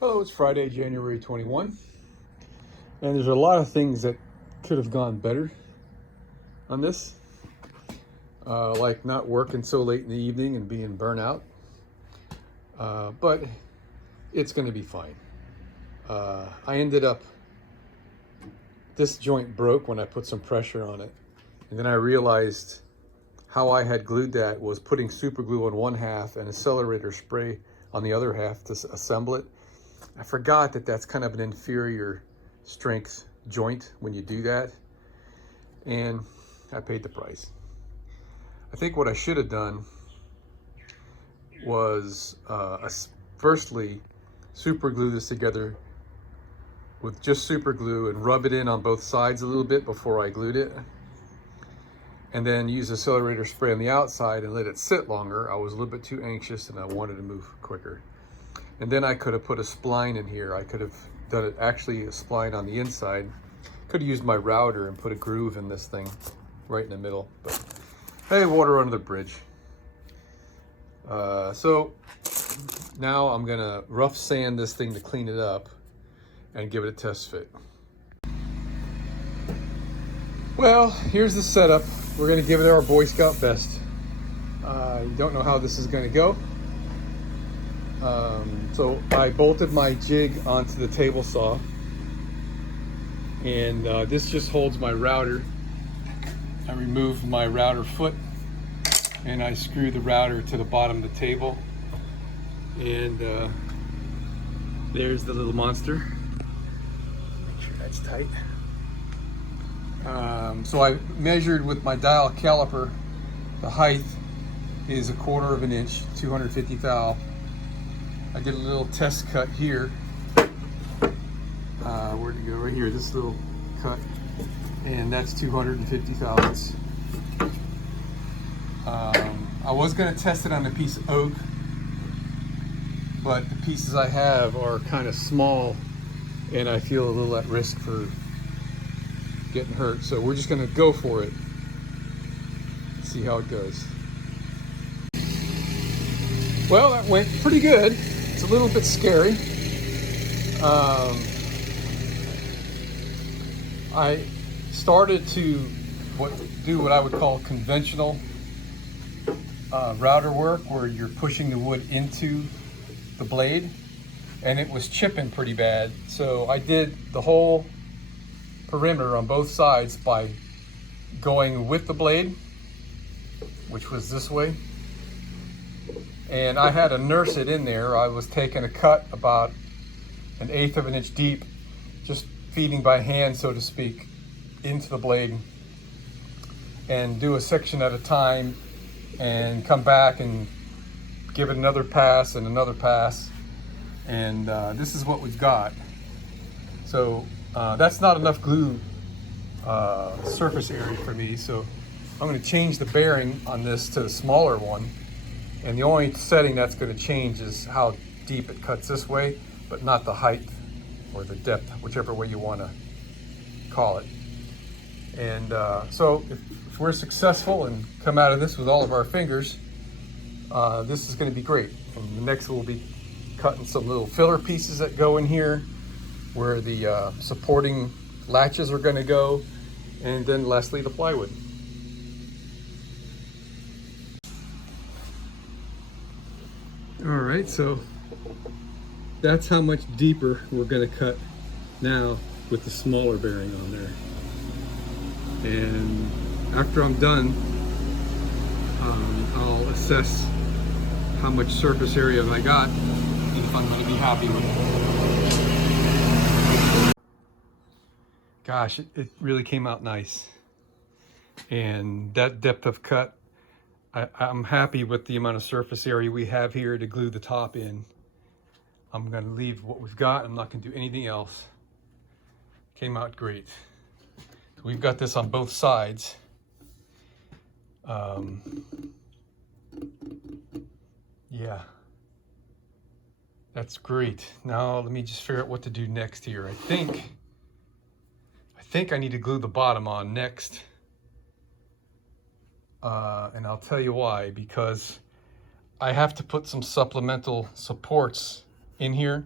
Hello, it's Friday, January 21, and there's a lot of things that could have gone better on this, like not working so late in the evening and being burnout, but it's going to be fine. I ended up, this joint broke when I put some pressure on it, and then I realized how I had glued that was putting super glue on one half and accelerator spray on the other half to assemble it. I forgot that that's kind of an inferior strength joint when you do that, and I paid the price. I think what I should have done was firstly super glue this together with just super glue and rub it in on both sides a little bit before I glued it, and then use accelerator spray on the outside and let it sit longer. I was a little bit too anxious and I wanted to move quicker. And then I could have put a spline in here. I could have done it actually a spline on the inside. Could have used my router and put a groove in this thing right in the middle. But hey, water under the bridge. So now I'm gonna rough sand this thing to clean it up and give it a test fit. Well, here's the setup. We're gonna give it our Boy Scout best. You don't know how this is gonna go. So I bolted my jig onto the table saw, and this just holds my router. I removed my router foot and I screw the router to the bottom of the table, and there's the little monster. Make sure that's tight. So I measured with my dial caliper. The height is 1/4 of an inch, 250 thou. I did a little test cut here. Where'd it go? Right here, this little cut. And that's 250 thousandths. I was gonna test it on a piece of oak, but the pieces I have are kind of small and I feel a little at risk for getting hurt. So we're just gonna go for it. See how it goes. Well, that went pretty good. It's a little bit scary. I started to do what I would call conventional router work, where you're pushing the wood into the blade, and it was chipping pretty bad. So I did the whole perimeter on both sides by going with the blade, which was this way. And I had to nurse it in there. I was taking a cut about 1/8 of an inch deep, just feeding by hand, so to speak, into the blade, and do a section at a time and come back and give it another pass and another pass. And this is what we've got. So that's not enough glue surface area for me. So I'm going to change the bearing on this to a smaller one. And the only setting that's going to change is how deep it cuts this way, but not the height or the depth, whichever way you want to call it. And so if we're successful and come out of this with all of our fingers, this is going to be great. And the next we'll be cutting some little filler pieces that go in here where the supporting latches are going to go, and then lastly the plywood. All right, so that's how much deeper we're going to cut now with the smaller bearing on there. And after I'm done, I'll assess how much surface area I got and if I'm going to be happy with it. Gosh, it really came out nice. And that depth of cut, I'm happy with the amount of surface area we have here to glue the top in. I'm going to leave what we've got. I'm not going to do anything else. Came out great. So we've got this on both sides. Yeah, that's great. Now let me just figure out what to do next here. I think I need to glue the bottom on next. And I'll tell you why, because I have to put some supplemental supports in here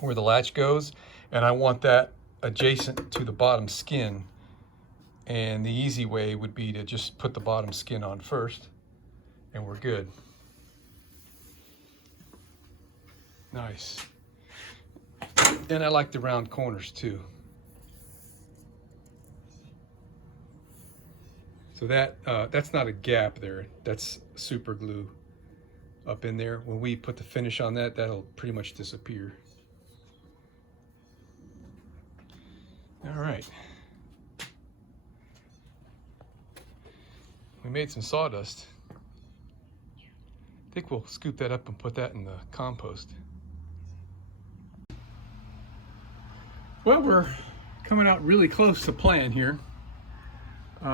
where the latch goes, and I want that adjacent to the bottom skin. And the easy way would be to just put the bottom skin on first, and we're good. Nice. And I like the round corners too. So that's not a gap there. That's super glue up in there. When we put the finish on that, that'll pretty much disappear. All right. We made some sawdust. I think we'll scoop that up and put that in the compost. Well, we're coming out really close to plan here.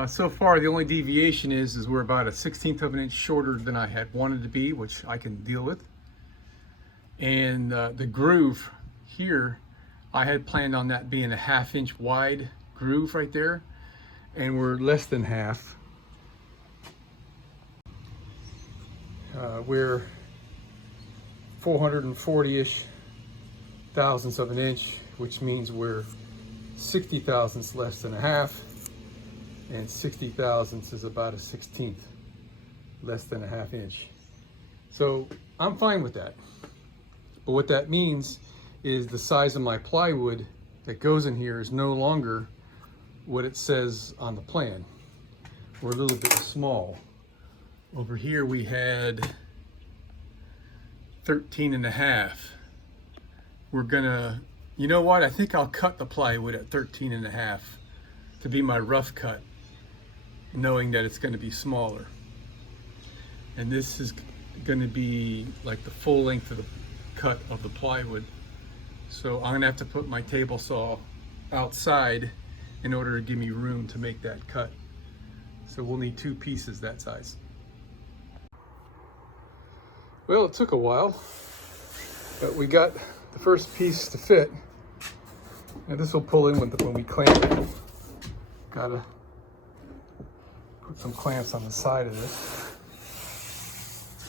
So far, the only deviation is we're about 1/16 of an inch shorter than I had wanted to be, which I can deal with. And the groove here, I had planned on that being a 1/2 inch wide groove right there, and we're less than half. We're 440-ish thousandths of an inch, which means we're 60 thousandths less than a half, and 60 thousandths is about 1/16 less than a 1/2 inch. So I'm fine with that. But what that means is the size of my plywood that goes in here is no longer what it says on the plan. We're a little bit small. Over here we had 13.5. We're gonna, you know what? I think I'll cut the plywood at 13.5 to be my rough cut, knowing that it's gonna be smaller. And this is gonna be like the full length of the cut of the plywood. So I'm gonna have to put my table saw outside in order to give me room to make that cut. So we'll need 2 pieces that size. Well, it took a while, but we got the first piece to fit. And this will pull in when we clamp it. Gotta put some clamps on the side of this.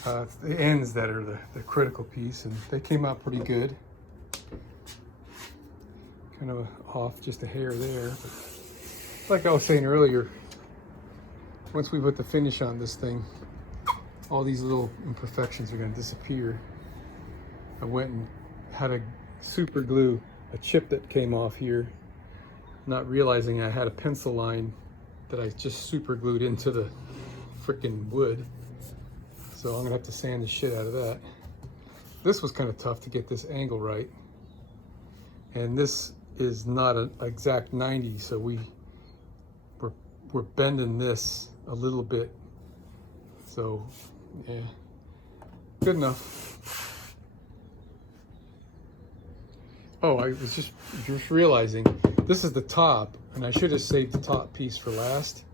It's the ends that are the critical piece, and they came out pretty good. Kind of off just a hair there. But like I was saying earlier, once we put the finish on this thing, all these little imperfections are going to disappear. I went and had a super glue a chip that came off here, not realizing I had a pencil line that I just super glued into the freaking wood. So I'm gonna have to sand the shit out of that. This was kind of tough to get this angle right. And this is not an exact 90, so we're bending this a little bit. So yeah, good enough. Oh, I was just realizing this is the top, and I should have saved the top piece for last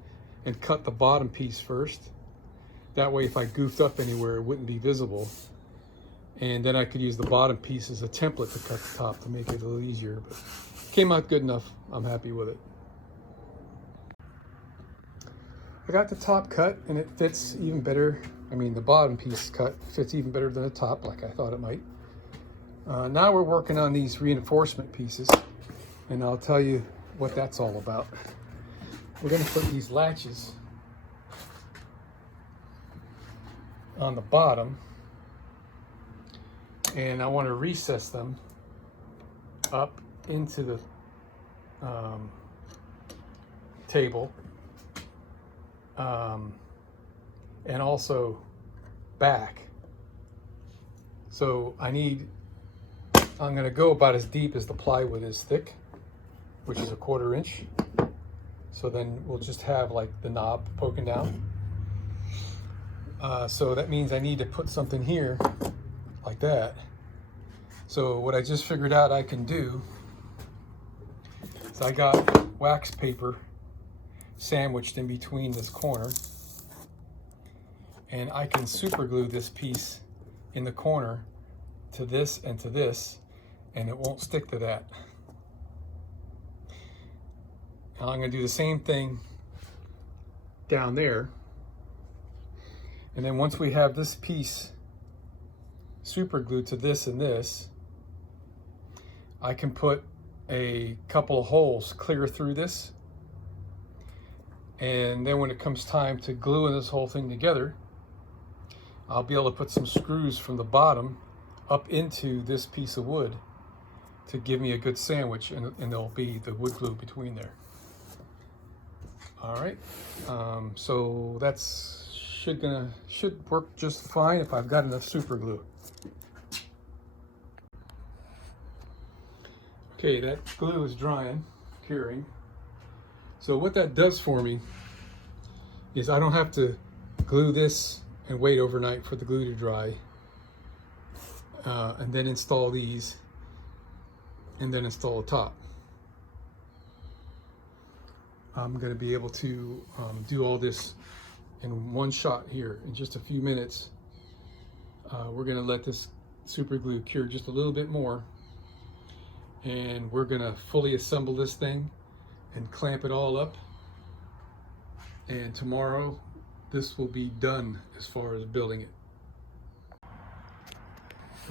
and cut the bottom piece first. That way, if I goofed up anywhere, it wouldn't be visible. And then I could use the bottom piece as a template to cut the top to make it a little easier. But came out good enough. I'm happy with it. I got the top cut, and it fits even better. I mean, the bottom piece cut fits even better than the top, like I thought it might. Now we're working on these reinforcement pieces, and I'll tell you what that's all about. We're going to put these latches on the bottom, and I want to recess them up into the table, and also back. So I'm going to go about as deep as the plywood is thick, which is 1/4 inch. So then we'll just have like the knob poking down. So that means I need to put something here like that. So what I just figured out I can do is I got wax paper sandwiched in between this corner, and I can super glue this piece in the corner to this and to this, and it won't stick to that. Now I'm going to do the same thing down there. And then once we have this piece super glued to this and this, I can put a couple of holes clear through this, and then when it comes time to gluing this whole thing together, I'll be able to put some screws from the bottom up into this piece of wood to give me a good sandwich, and there'll be the wood glue between there. All right, so that's should work just fine if I've got enough super glue. Okay, that glue is drying, curing. So what that does for me is I don't have to glue this and wait overnight for the glue to dry, and then install these, and then install the top. I'm going to be able to do all this in one shot here in just a few minutes. We're going to let this super glue cure just a little bit more, and we're going to fully assemble this thing and clamp it all up, and tomorrow this will be done as far as building it.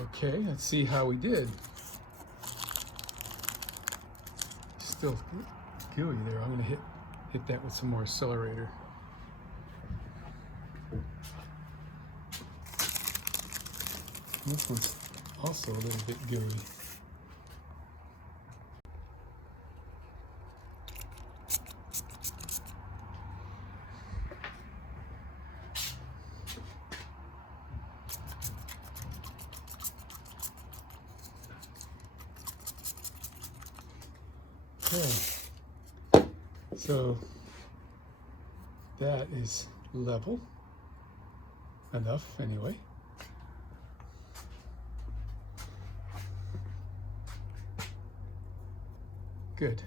Okay, let's see how we did. Still gooey there. I'm going to hit that with some more accelerator. This one's also a little bit gooey. Okay, so that is level enough anyway. Good.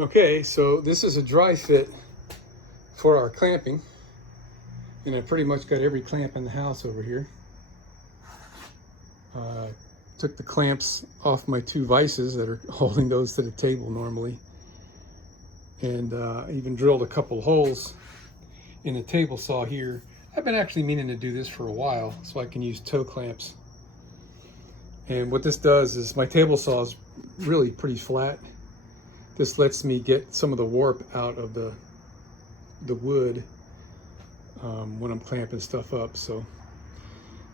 Okay, so this is a dry fit for our clamping, and I pretty much got every clamp in the house over here. Took the clamps off my two vices that are holding those to the table normally, and even drilled a couple holes in the table saw here. I've been actually meaning to do this for a while so I can use toe clamps. And what this does is, my table saw is really pretty flat. This lets me get some of the warp out of the wood when I'm clamping stuff up. So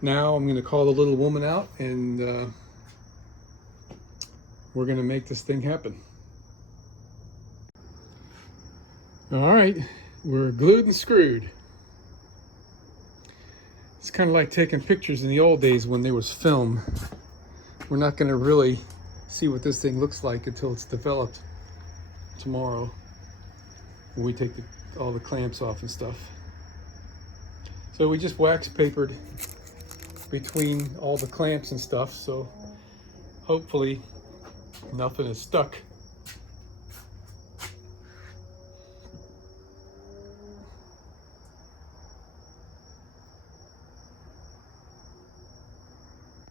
now I'm going to call the little woman out, and we're going to make this thing happen. All right, we're glued and screwed. It's kind of like taking pictures in the old days when there was film. We're not going to really see what this thing looks like until it's developed tomorrow, when we take all the clamps off and stuff. So we just wax papered between all the clamps and stuff, so hopefully nothing is stuck.